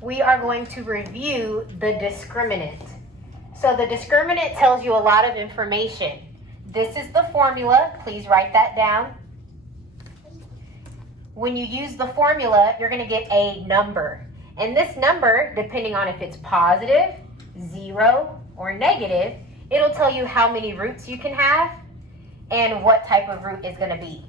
we are going to review the discriminant. So the discriminant tells you a lot of information. This is the formula. Please write that down. When you use the formula, you're going to get a number. And this number, depending on if it's positive, 0, or negative, it'll tell you how many roots you can have and what type of root is going to be.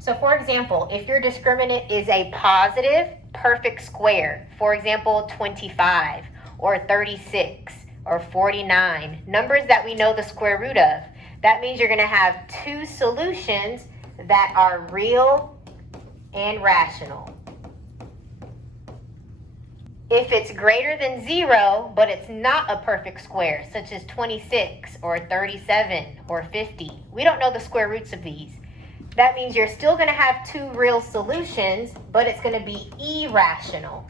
So for example, if your discriminant is a positive perfect square, for example, 25 or 36 or 49, numbers that we know the square root of, that means you're going to have two solutions that are real and rational. If it's greater than 0, but it's not a perfect square, such as 26 or 37 or 50, we don't know the square roots of these. That means you're still going to have two real solutions, but it's going to be irrational.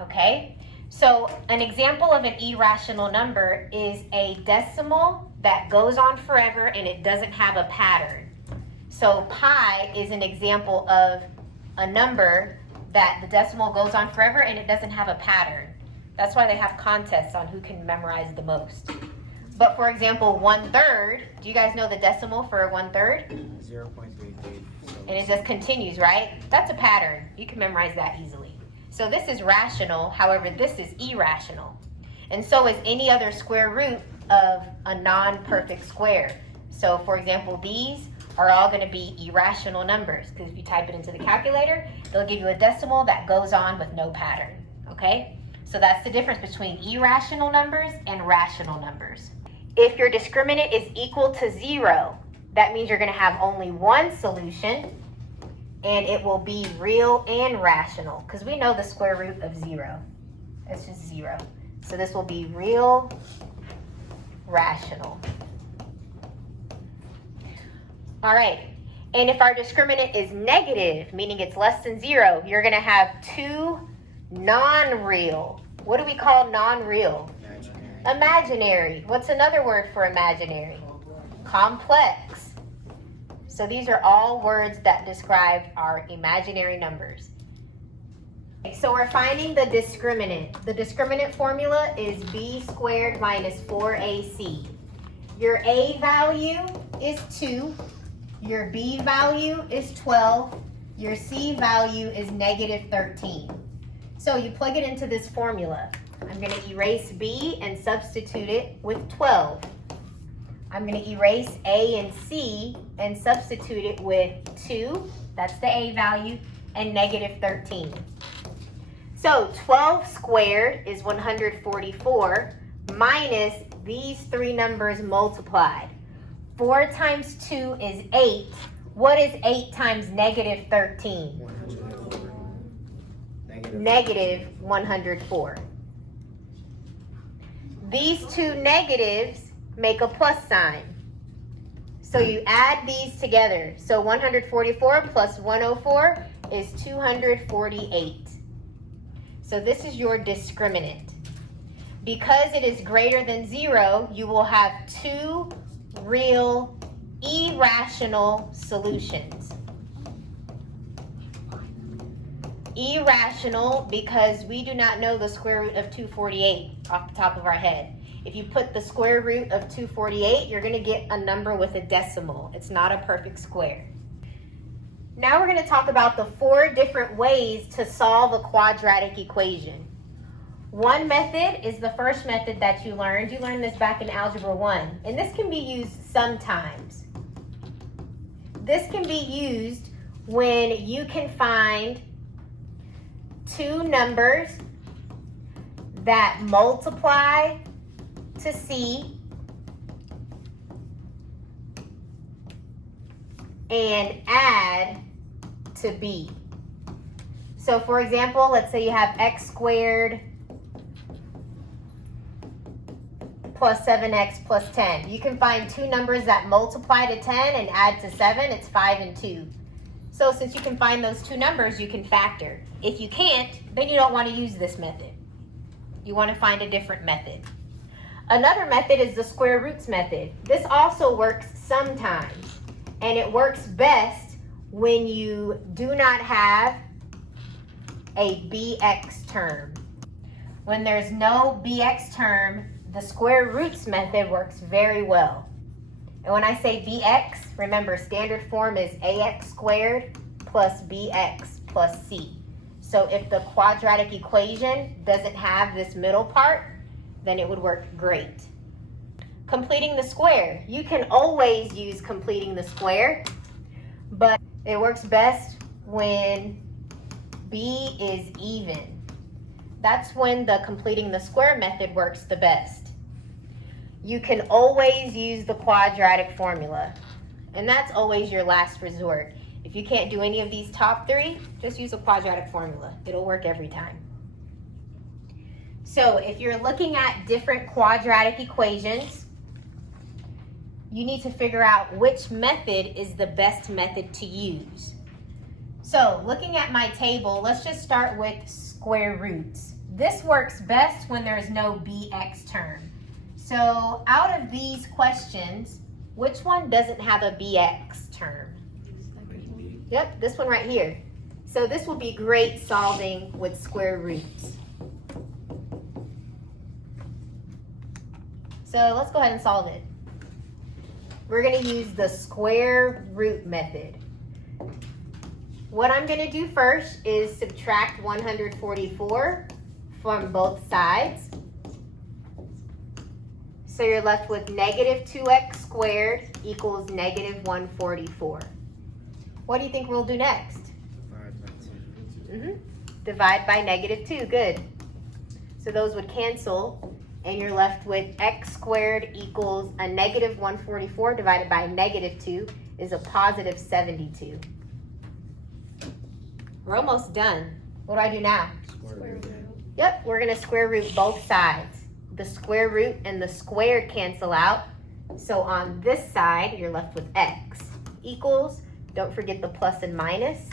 Okay? So an example of an irrational number is a decimal that goes on forever and it doesn't have a pattern. So pi is an example of a number that the decimal goes on forever and it doesn't have a pattern. That's why they have contests on who can memorize the most. But for example, 1/3, do you guys know the decimal for 1/3? 0.38. And it just continues, right? That's a pattern. You can memorize that easily. So this is rational, however, this is irrational. And so is any other square root of a non-perfect square. So for example, these are all going to be irrational numbers, because if you type it into the calculator, they'll give you a decimal that goes on with no pattern, okay? So that's the difference between irrational numbers and rational numbers. If your discriminant is equal to 0, that means you're going to have only one solution, and it will be real and rational, because we know the square root of 0. It's just 0. So this will be real, rational. All right, and if our discriminant is negative, meaning it's less than 0, you're going to have two non-real. What do we call non-real? Imaginary. What's another word for imaginary? Complex. So these are all words that describe our imaginary numbers. So we're finding the discriminant. The discriminant formula is b squared minus 4ac. Your a value is 2. Your b value is 12. Your c value is negative 13. So you plug it into this formula. I'm going to erase b and substitute it with 12. I'm going to erase a and c and substitute it with 2. That's the a value, and negative 13. So 12 squared is 144 minus these three numbers multiplied. 4 times 2 is 8. What is 8 times negative 13? 104. Negative 104. These two negatives make a plus sign. So you add these together. So 144 plus 104 is 248. So this is your discriminant. Because it is greater than 0, you will have two real irrational solutions. Irrational because we do not know the square root of 248 off the top of our head. If you put the square root of 248, you're going to get a number with a decimal. It's not a perfect square. Now we're going to talk about the 4 different ways to solve a quadratic equation. One method is the first method that you learned. You learned this back in Algebra 1, and this can be used sometimes. This can be used when you can find two numbers that multiply to C and add to B. So for example, let's say you have x squared plus 7x plus 10. You can find two numbers that multiply to 10 and add to 7. It's 5 and 2. So since you can find those two numbers, you can factor. If you can't, then you don't want to use this method. You want to find a different method. Another method is the square roots method. This also works sometimes, and it works best when you do not have a bx term. When there's no bx term, the square roots method works very well. And when I say bx, remember standard form is ax squared plus bx plus c. So if the quadratic equation doesn't have this middle part, then it would work great. Completing the square. You can always use completing the square, but it works best when b is even. That's when the completing the square method works the best. You can always use the quadratic formula, and that's always your last resort. If you can't do any of these top three, just use a quadratic formula. It'll work every time. So if you're looking at different quadratic equations, you need to figure out which method is the best method to use. So looking at my table, let's just start with square roots. This works best when there's no bx term. So out of these questions, which one doesn't have a bx term? Yep, this one right here. So this will be great solving with square roots. So let's go ahead and solve it. We're going to use the square root method. What I'm going to do first is subtract 144 from both sides. So you're left with negative 2x squared equals negative 144. What do you think we'll do next? Divide by 2. Divide by negative 2. Good. So those would cancel, and you're left with x squared equals a negative 144 divided by negative 2 is a positive 72. We're almost done. What do I do now? Square root. Yep, we're going to square root both sides. The square root and the squared cancel out. So on this side, you're left with x equals, don't forget the plus and minus.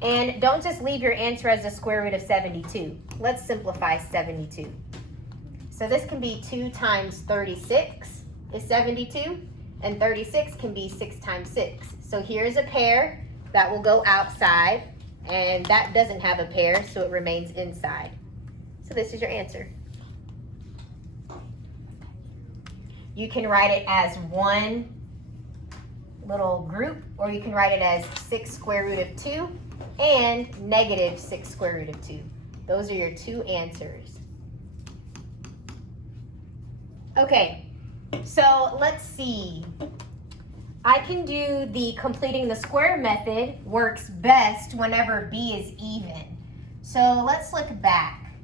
And don't just leave your answer as the square root of 72. Let's simplify 72. So this can be 2 times 36 is 72, and 36 can be 6 times 6. So here's a pair that will go outside, and that doesn't have a pair, so it remains inside. So this is your answer. You can write it as one little group, or you can write it as 6 square root of 2 and negative 6 square root of 2. Those are your two answers. Okay, so let's see. I can do the completing the square method, works best whenever b is even. So let's look back.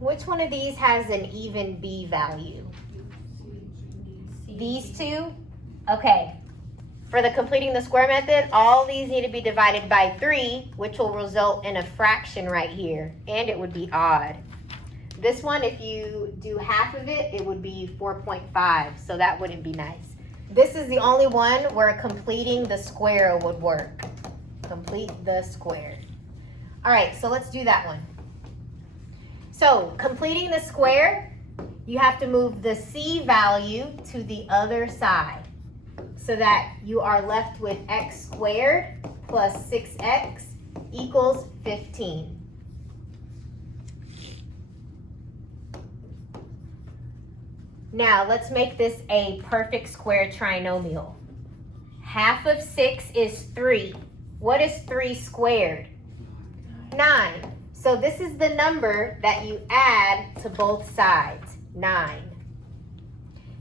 Which one of these has an even b value? These two? Okay. For the completing the square method, all these need to be divided by 3, which will result in a fraction right here, and it would be odd. This one, if you do half of it, it would be 4.5, so that wouldn't be nice. This is the only one where completing the square would work. Complete the square. All right, so let's do that one. So completing the square, you have to move the c value to the other side so that you are left with x squared plus 6x equals 15. Now let's make this a perfect square trinomial. Half of 6 is 3. What is 3 squared? 9. So this is the number that you add to both sides, 9.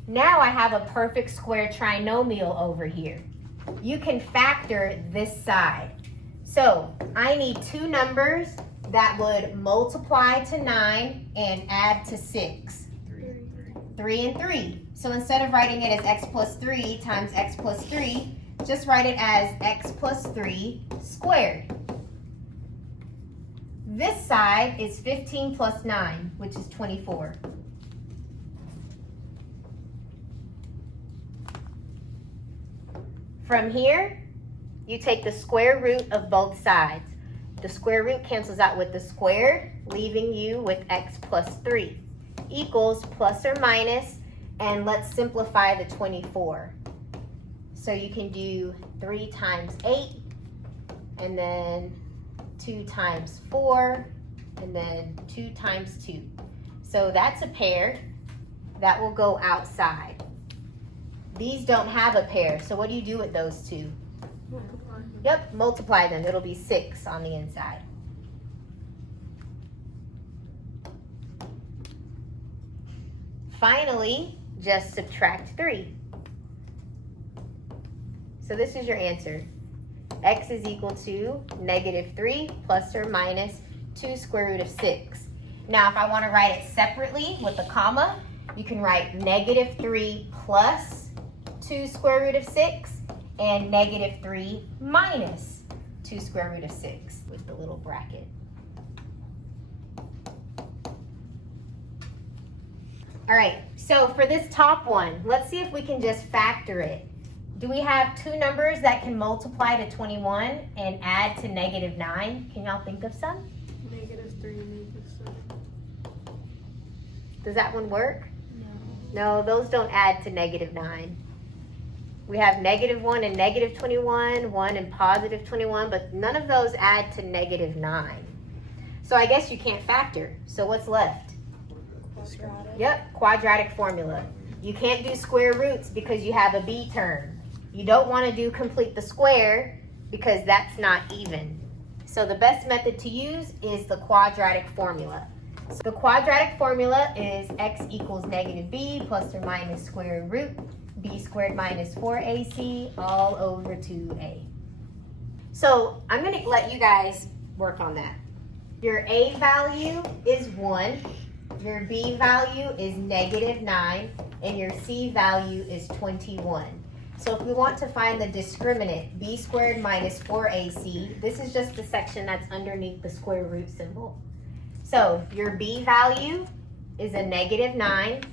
Now I have a perfect square trinomial over here. You can factor this side. So I need two numbers that would multiply to 9 and add to 6. 3 and 3. So instead of writing it as x plus 3 times x plus 3, just write it as x plus 3 squared. This side is 15 plus 9, which is 24. From here, you take the square root of both sides. The square root cancels out with the squared, leaving you with x plus 3 equals plus or minus, and let's simplify the 24. So you can do 3 times 8, and then 2 times 4, and then 2 times 2. So that's a pair that will go outside. These don't have a pair, so what do you do with those two? Multiply. Yep, multiply them. It'll be 6 on the inside. Finally, just subtract 3. So this is your answer. X is equal to -3 plus or minus 2 square root of 6. Now, if I want to write it separately with a comma, you can write -3 plus 2 square root of 6 and -3 minus 2 square root of 6 with the little bracket. All right, so for this top one, let's see if we can just factor it. Do we have two numbers that can multiply to 21 and add to -9? Can y'all think of some? -3 and -7. Does that one work? No. No, those don't add to -9. We have -1 and -21, 1 and +21, but none of those add to -9. So I guess you can't factor. So what's left? Quadratic. Yep, quadratic formula. You can't do square roots because you have a b term. You don't want to do complete the square because that's not even. So the best method to use is the quadratic formula. So the quadratic formula is x equals -b plus or minus square root b squared minus 4ac all over 2a. So I'm going to let you guys work on that. Your a value is 1, your b value is -9, and your c value is 21. So if we want to find the discriminant, b squared minus 4ac, this is just the section that's underneath the square root symbol. So your b value is a -9.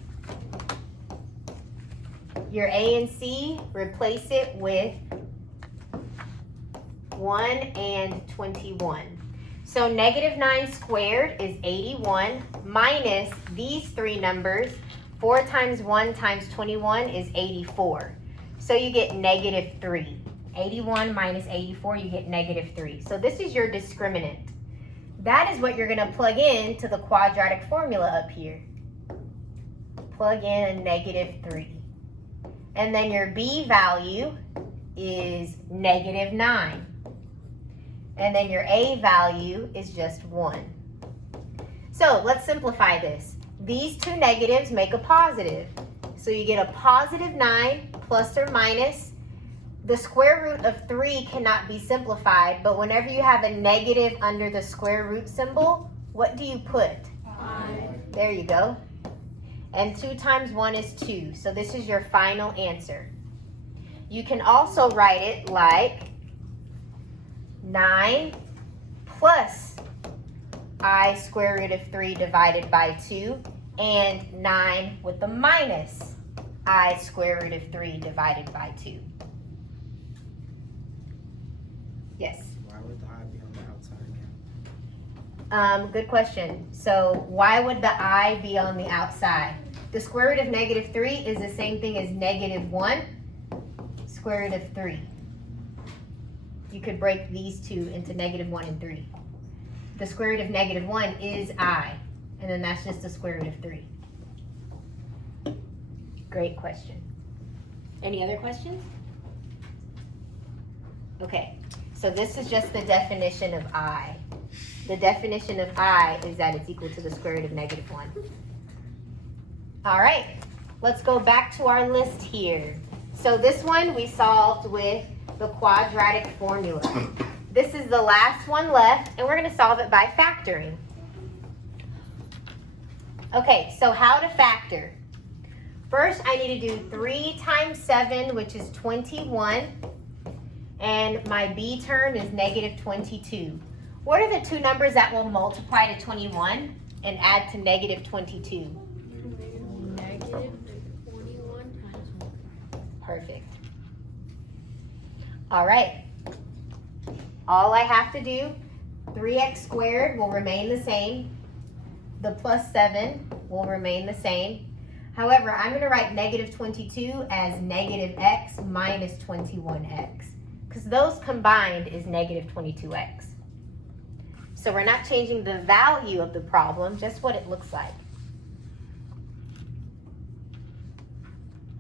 Your a and c, replace it with 1 and 21. So -9 squared is 81 minus these three numbers. 4 times 1 times 21 is 84. So you get -3. 81 minus 84, you get -3. So this is your discriminant. That is what you're going to plug in to the quadratic formula up here. Plug in a -3. And then your b value is -9. And then your a value is just 1. So let's simplify this. These two negatives make a positive. So you get a +9 plus or minus. The square root of 3 cannot be simplified, but whenever you have a negative under the square root symbol, what do you put? 5. There you go. And 2 times 1 is 2. So this is your final answer. You can also write it like 9 plus I square root of 3 divided by 2, and 9 with the minus I square root of 3 divided by 2. Yes? Why would the I be on the outside again? Good question. So why would the I be on the outside? The square root of -3 is the same thing as -1 square root of 3. You could break these two into -1 and 3. The square root of -1 is I, and then that's just the square root of 3. Great question. Any other questions? Okay, so this is just the definition of I. The definition of I is that it's equal to the square root of -1. All right, let's go back to our list here. So this one we solved with the quadratic formula. This is the last one left, and we're going to solve it by factoring. Okay, so how to factor? First, I need to do 3 times 7, which is 21, and my b term is -22. What are the two numbers that will multiply to 21 and add to -22? -41 times 1. Perfect. All right. All I have to do, 3x squared will remain the same. The +7 will remain the same. However, I'm going to write -22 as -x minus 21x, because those combined is -22x. So we're not changing the value of the problem, just what it looks like.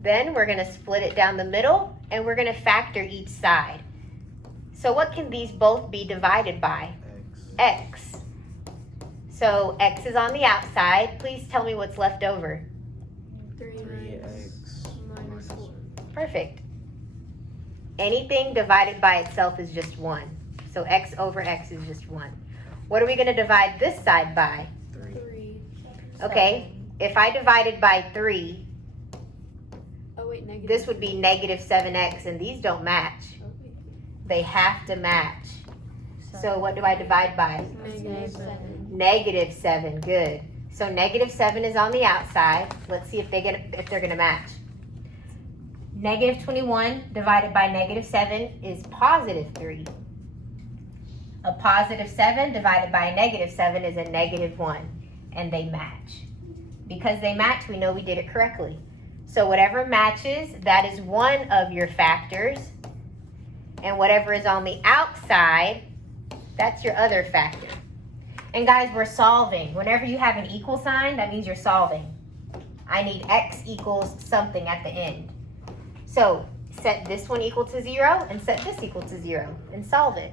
Then we're going to split it down the middle, and we're going to factor each side. So what can these both be divided by? X. So x is on the outside. Please tell me what's left over. 3x minus 1. Perfect. Anything divided by itself is just 1. So x over x is just 1. What are we going to divide this side by? 3. Okay, if I divided by 3, Oh, wait, negative. this would be negative 7x, and these don't match. Oh, wait. They have to match. So what do I divide by? Negative 7. Negative 7, good. So negative 7 is on the outside. Let's see if they're going to match. Negative 21 divided by negative 7 is positive 3. A positive 7 divided by a negative 7 is a negative 1, and they match. Because they match, we know we did it correctly. So whatever matches, that is one of your factors, and whatever is on the outside, that's your other factor. And guys, we're solving. Whenever you have an equal sign, that means you're solving. I need x equals something at the end. So set this one equal to 0 and set this equal to 0 and solve it.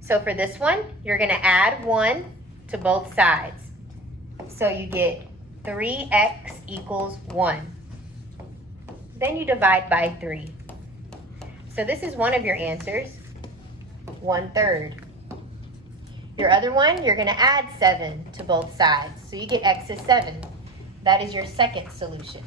So for this one, you're going to add 1 to both sides. So you get 3x equals 1. Then you divide by 3. So this is one of your answers, 1/3. Your other one, you're going to add 7 to both sides. So you get x is 7. That is your second solution.